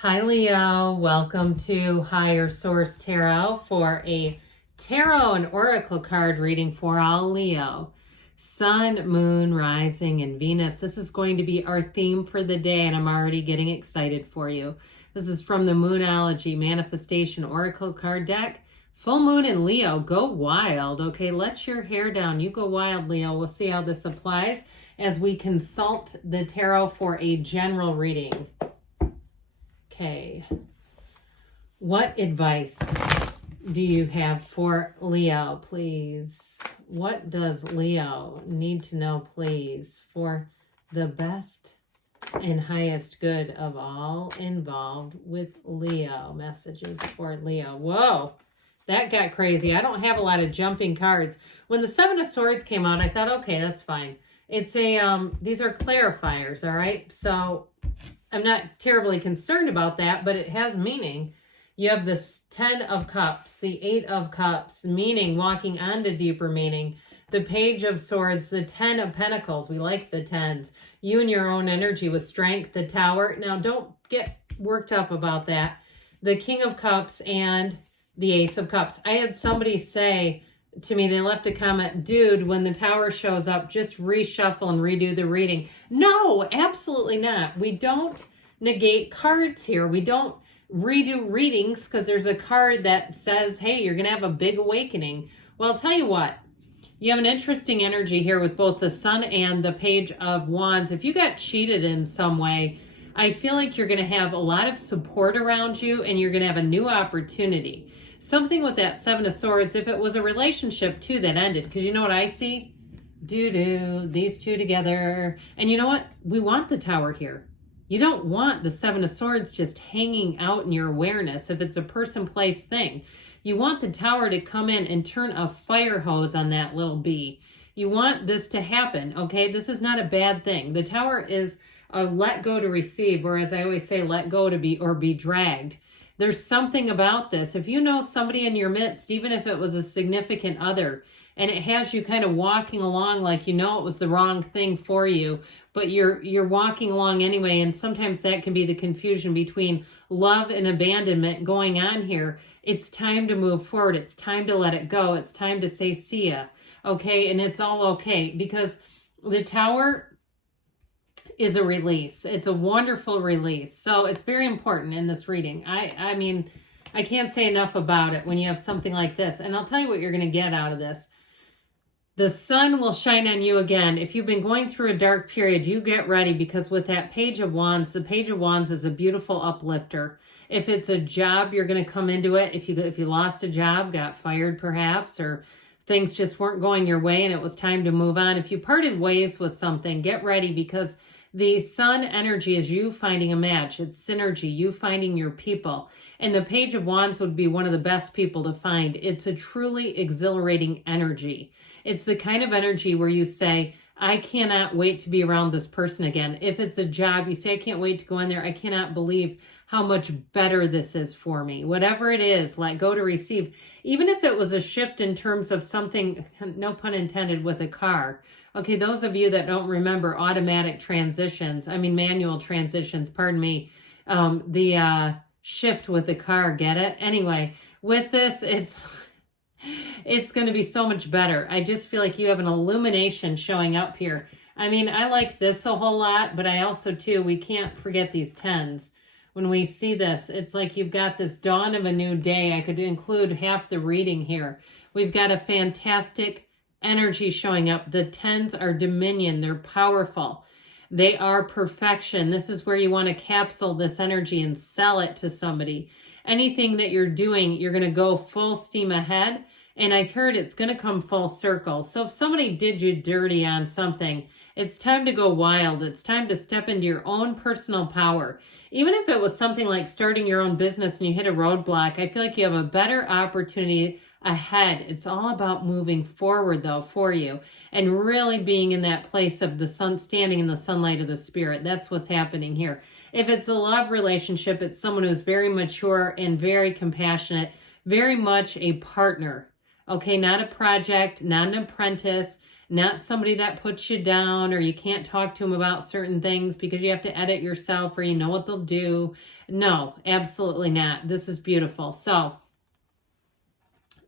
Hi, Leo. Welcome to Higher Source Tarot for a tarot and oracle card reading for all Leo. Sun, Moon, Rising, and Venus. This is going to be our theme for the day, and I'm already getting excited for you. This is from the Moonology Manifestation Oracle card deck. Full Moon in Leo. Go wild. Okay, let your hair down. You go wild, Leo. We'll see how this applies as we consult the tarot for a general reading. Okay, what advice do you have for Leo, please? What does Leo need to know, please, for the best and highest good of all involved with Leo? Messages for Leo. Whoa, that got crazy. I don't have a lot of jumping cards. When the Seven of Swords came out, I thought, okay, that's fine. It's a, these are clarifiers, all right? So I'm not terribly concerned about that, but it has meaning. You have this 10 of Cups, the 8 of Cups, meaning, walking on to deeper meaning. The Page of Swords, the 10 of Pentacles. We like the 10s. You and your own energy with Strength, the Tower. Now, don't get worked up about that. The King of Cups and the Ace of Cups. I had somebody say to me, they left a comment, dude, when the Tower shows up, just reshuffle and redo the reading. No, absolutely not. We don't negate cards here. We don't redo readings because there's a card that says, hey, you're going to have a big awakening. Well, I'll tell you what. You have an interesting energy here with both the Sun and the Page of Wands. If you got cheated in some way, I feel like you're going to have a lot of support around you and you're going to have a new opportunity. Something with that Seven of Swords, if it was a relationship too that ended, because you know what I see? These two together. And you know what? We want the Tower here. You don't want the Seven of Swords just hanging out in your awareness if it's a person, place, thing. You want the Tower to come in and turn a fire hose on that little bee. You want this to happen, okay? This is not a bad thing. The Tower is a let go to receive, or as I always say, let go to be, or be dragged. There's something about this. If you know somebody in your midst, even if it was a significant other, and it has you kind of walking along like you know it was the wrong thing for you, but you're walking along anyway, and sometimes that can be the confusion between love and abandonment going on here. It's time to move forward. It's time to let it go. It's time to say see ya, okay? And it's all okay, because the Tower is a release. It's a wonderful release. So it's very important in this reading. I mean, I can't say enough about it when you have something like this. And I'll tell you what you're going to get out of this. The sun will shine on you again. If you've been going through a dark period, you get ready, because with that Page of Wands, the Page of Wands is a beautiful uplifter. If it's a job, you're going to come into it. If you lost a job, got fired perhaps, or things just weren't going your way and it was time to move on. If you parted ways with something, get ready, because the Sun energy is you finding a match. It's synergy, you finding your people. And the Page of Wands would be one of the best people to find. It's a truly exhilarating energy. It's the kind of energy where you say, I cannot wait to be around this person again. If it's a job, you say, I can't wait to go in there. I cannot believe how much better this is for me. Whatever it is, let go to receive. Even if it was a shift in terms of something, no pun intended, with a car. Okay, those of you that don't remember automatic transitions, manual transitions, pardon me, the shift with the car, get it? Anyway, with this, it's going to be so much better. I just feel like you have an illumination showing up here. I like this a whole lot, but I also, too, we can't forget these 10s. When we see this, it's like you've got this dawn of a new day. I could include half the reading here. We've got a fantastic energy showing up. The 10s are dominion. They're powerful. They are perfection. This is where you want to capsule this energy and sell it to somebody. Anything that you're doing, you're going to go full steam ahead. And I heard it's going to come full circle. So if somebody did you dirty on something, it's time to go wild. It's time to step into your own personal power. Even if it was something like starting your own business and you hit a roadblock, I feel like you have a better opportunity ahead. It's all about moving forward, though, for you, and really being in that place of the sun, standing in the sunlight of the spirit. That's what's happening here. If it's a love relationship, it's someone who's very mature and very compassionate, very much a partner. Okay, not a project, not an apprentice. not somebody that puts you down or you can't talk to them about certain things because you have to edit yourself or you know what they'll do. No, absolutely not. This is beautiful. So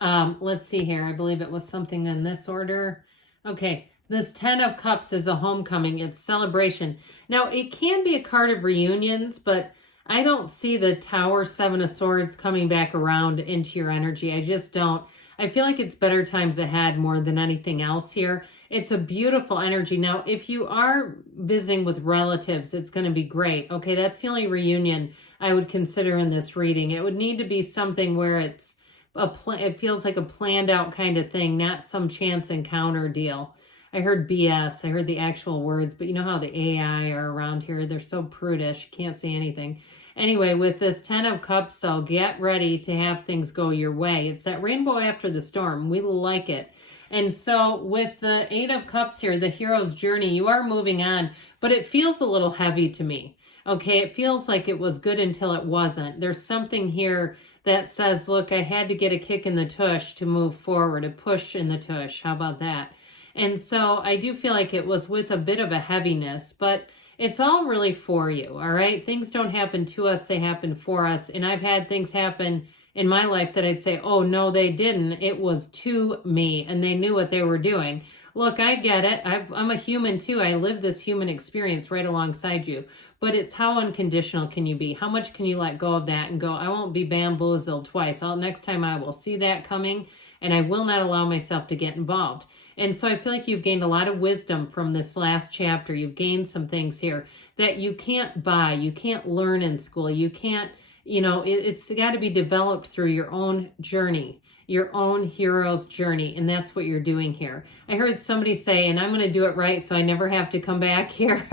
let's see here. I believe it was something in this order. Okay. This 10 of Cups is a homecoming. It's celebration. Now, it can be a card of reunions, but I don't see the Tower, 7 of Swords coming back around into your energy. I just don't. I feel like it's better times ahead more than anything else here. It's a beautiful energy. Now, if you are visiting with relatives, it's going to be great. Okay, that's the only reunion I would consider in this reading. It would need to be something where it's it feels like a planned out kind of thing, not some chance encounter deal. I heard BS. I heard the actual words, but you know how the AI are around here. They're so prudish. You can't say anything. Anyway, with this 10 of Cups, so get ready to have things go your way. It's that rainbow after the storm. We like it. And so with the 8 of Cups here, the hero's journey, you are moving on, but it feels a little heavy to me. Okay, it feels like it was good until it wasn't. There's something here that says, look, I had to get a kick in the tush to move forward, a push in the tush. How about that? And so I do feel like it was with a bit of a heaviness, but it's all really for you, all right? Things don't happen to us, they happen for us. And I've had things happen in my life that I'd say, oh, no, they didn't. It was to me, and they knew what they were doing. Look, I get it. I'm a human too. I live this human experience right alongside you. But it's how unconditional can you be? How much can you let go of that and go, I won't be bamboozled twice. Next time I will see that coming, and I will not allow myself to get involved. And so I feel like you've gained a lot of wisdom from this last chapter. You've gained some things here that you can't buy. You can't learn in school. You can't, it's got to be developed through your own journey, your own hero's journey. And that's what you're doing here. I heard somebody say, and I'm going to do it right so I never have to come back here.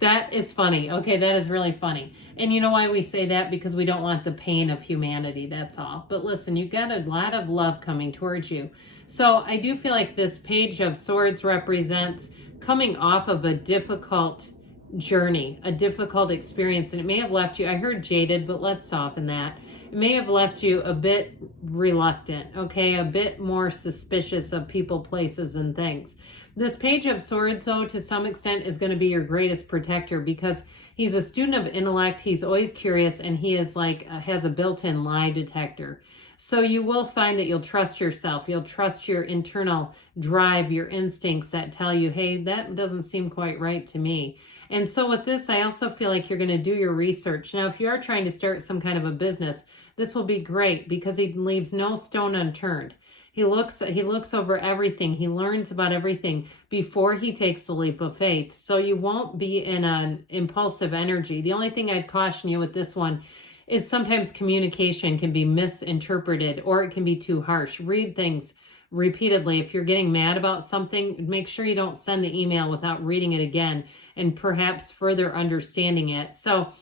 That is funny. Okay, that is really funny. And you know why we say that? Because we don't want the pain of humanity. That's all. But listen, you've got a lot of love coming towards you. So I do feel like this Page of Swords represents coming off of a difficult journey, a difficult experience, and it may have left you, I heard jaded, but let's soften that. It may have left you a bit reluctant, okay, a bit more suspicious of people, places, and things. This Page of Swords, though, to some extent is going to be your greatest protector because he's a student of intellect, he's always curious, and he is like, has a built-in lie detector. So you will find that you'll trust yourself. You'll trust your internal drive, your instincts that tell you, hey, that doesn't seem quite right to me. And so with this, I also feel like you're going to do your research. Now, if you are trying to start some kind of a business, this will be great because he leaves no stone unturned. He looks over everything. He learns about everything before he takes the leap of faith. So you won't be in an impulsive energy. The only thing I'd caution you with this one is sometimes communication can be misinterpreted or it can be too harsh. Read things repeatedly. If you're getting mad about something, make sure you don't send the email without reading it again and perhaps further understanding it. So,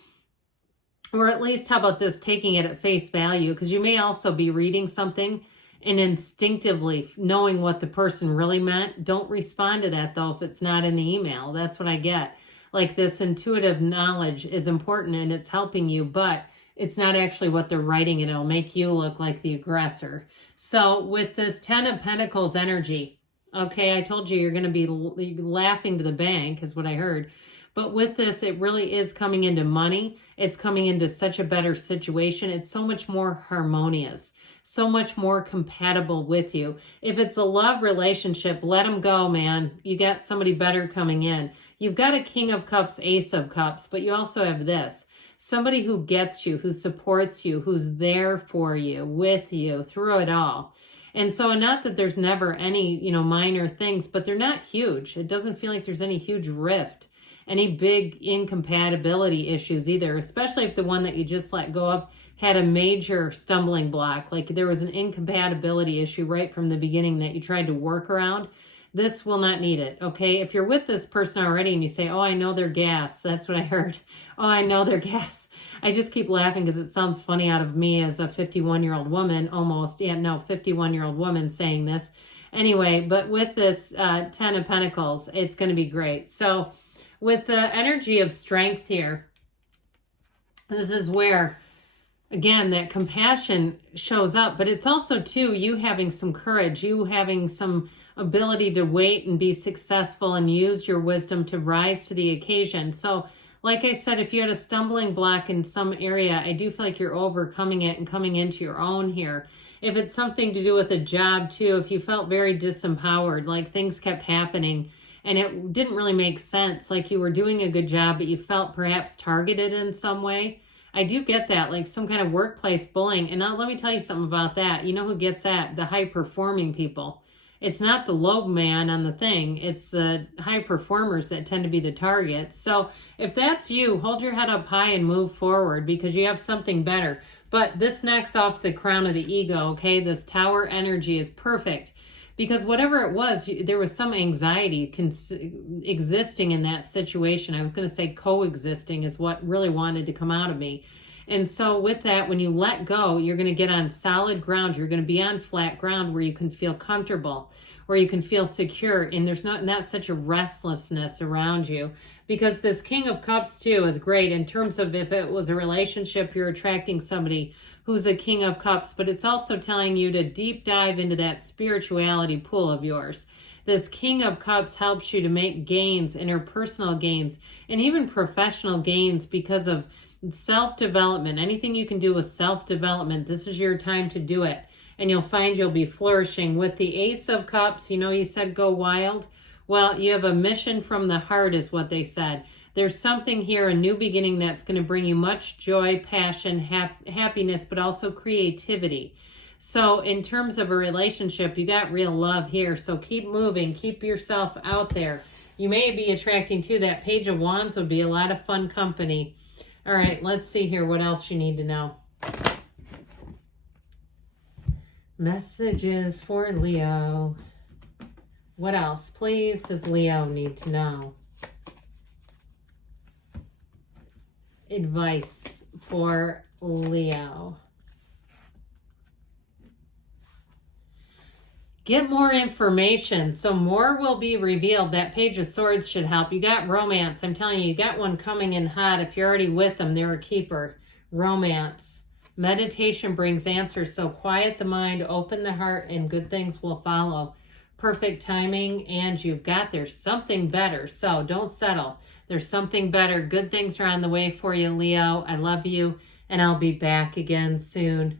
or at least how about this, taking it at face value, because you may also be reading something and instinctively knowing what the person really meant. Don't respond to that though if it's not in the email. That's what I get. Like this intuitive knowledge is important and it's helping you, but it's not actually what they're writing and it'll make you look like the aggressor. So with this 10 of Pentacles energy, okay, I told you you're going to be laughing to the bank is what I heard. But with this, it really is coming into money. It's coming into such a better situation. It's so much more harmonious, so much more compatible with you. If it's a love relationship, let them go, man. You got somebody better coming in. You've got a King of Cups, Ace of Cups, but you also have this. Somebody who gets you, who supports you, who's there for you, with you, through it all. And so not that there's never any, minor things, but they're not huge. It doesn't feel like there's any huge rift, any big incompatibility issues either, especially if the one that you just let go of had a major stumbling block, like there was an incompatibility issue right from the beginning that you tried to work around. This will not need it, okay? If you're with this person already and you say, oh, I know they're gas. That's what I heard. Oh, I know they're gas. I just keep laughing because it sounds funny out of me as a 51-year-old woman, almost. Yeah, no, 51-year-old woman saying this. Anyway, but with this 10 of Pentacles, it's going to be great. So with the energy of strength here, this is where again, that compassion shows up, but it's also too you having some courage, you having some ability to wait and be successful and use your wisdom to rise to the occasion. So like I said, if you had a stumbling block in some area, I do feel like you're overcoming it and coming into your own here. If it's something to do with a job too, if you felt very disempowered, like things kept happening and it didn't really make sense, like you were doing a good job, but you felt perhaps targeted in some way. I do get that, like some kind of workplace bullying. And now let me tell you something about that. You know who gets that? The high performing people. It's not the low man on the thing. It's the high performers that tend to be the targets. So if that's you, hold your head up high and move forward because you have something better. But this knocks off the crown of the ego, okay? This tower energy is perfect because whatever it was, there was some anxiety existing in that situation. I was going to say coexisting is what really wanted to come out of me. And so with that, when you let go, you're going to get on solid ground. You're going to be on flat ground where you can feel comfortable, where you can feel secure. And there's not such a restlessness around you because this King of Cups too is great in terms of if it was a relationship, you're attracting somebody who's a King of Cups, but it's also telling you to deep dive into that spirituality pool of yours. This King of Cups helps you to make gains, interpersonal gains, and even professional gains because of self-development. Anything you can do with self-development, this is your time to do it. And you'll find you'll be flourishing. With the Ace of Cups, you know, you said go wild. Well, you have a mission from the heart is what they said. There's something here, a new beginning that's going to bring you much joy, passion, happiness, but also creativity. So in terms of a relationship, you got real love here. So keep moving, keep yourself out there. You may be attracting too. That Page of Wands would be a lot of fun company. All right, let's see here what else you need to know. Messages for Leo. What else, please, does Leo need to know? Advice for Leo. Get more information. So more will be revealed. That Page of Swords should help. You got romance. I'm telling you, you got one coming in hot. If you're already with them, they're a keeper. Romance. Meditation brings answers. So quiet the mind, open the heart, and good things will follow. Perfect timing, and there's something better. So don't settle. There's something better. Good things are on the way for you, Leo. I love you, and I'll be back again soon.